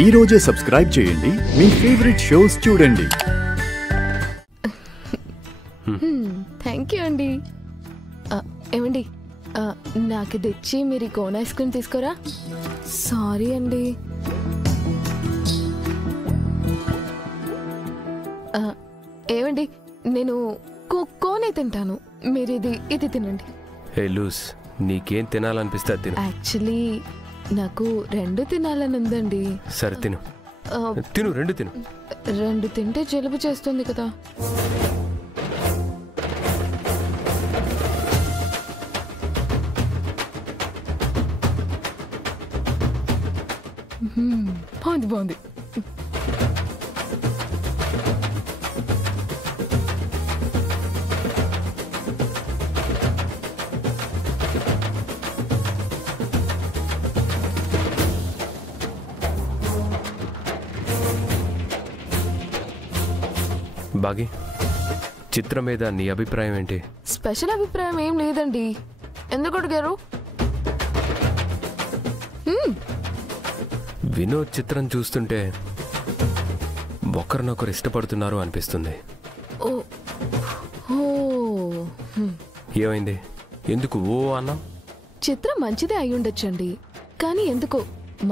ఈ రోజే సబ్స్క్రైబ్ చేయండి, మీ ఫేవరెట్ షోస్ చూడండి. థ్యాంక్ యూ అండి. ఏమండి, నాకు తెచ్చి మీరు కోన్ ఐస్ క్రీమ్ తీసుకోరా? సారీ అండి. ఏమండి, నేను కోనే తింటాను, మీరు ఇది తినండి. హే లూస్, నీకేం తినాలనిపిస్తే తిను. యాక్చువల్లీ నాకు రెండు తినాలని ఉందండి. సరే తిను, తిను, రెండు తిను. రెండు తింటే జలుబు చేస్తుంది కదా. బాగుంది బాగుంది. బాగి, చిత్రం మీద నీ అభిప్రాయం ఏంటి? స్పెషల్ అభిప్రాయం ఏం లేదండి. ఎందుకు అడిగారు? వినోద్ చిత్రం చూస్తుంటే ఒకరినొకరు ఇష్టపడుతున్నారు అనిపిస్తుంది. ఏమైంది? ఎందుకు ఓ అన్నా? చిత్రం మంచిదే అయి ఉండొచ్చండి, కానీ ఎందుకో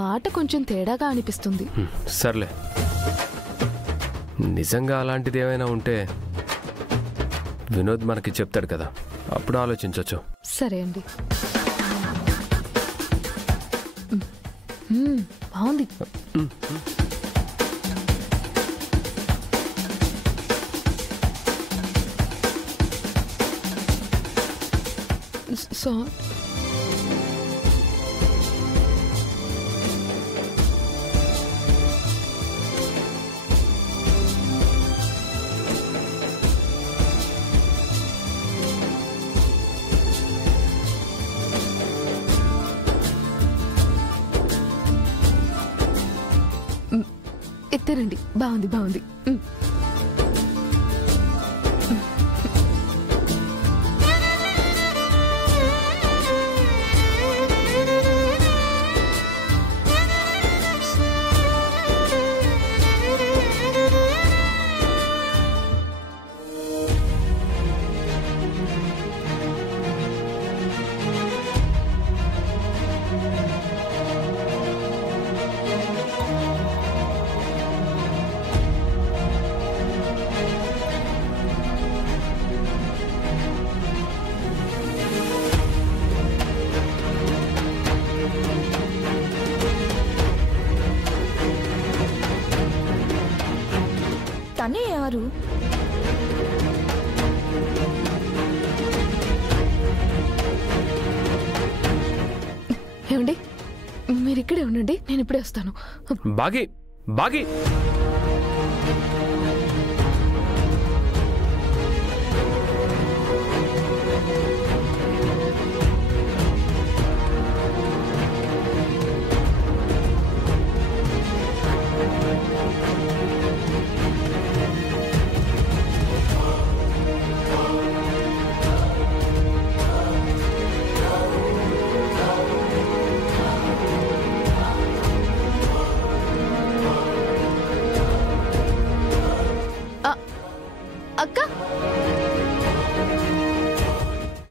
మాట కొంచెం తేడాగా అనిపిస్తుంది. సర్లే, నిజంగా అలాంటిది ఏమైనా ఉంటే వినోద్ మనకి చెప్తాడు కదా, అప్పుడు ఆలోచించవచ్చు. సరే అండి. బాగుంది. సో ఎత్తరండి. బాగుంది బాగుంది. తనే ఎవరు? ఏమండి, మీరు ఇక్కడే ఉండండి, నేను ఇప్పుడే వస్తాను. బాగి, బాగి.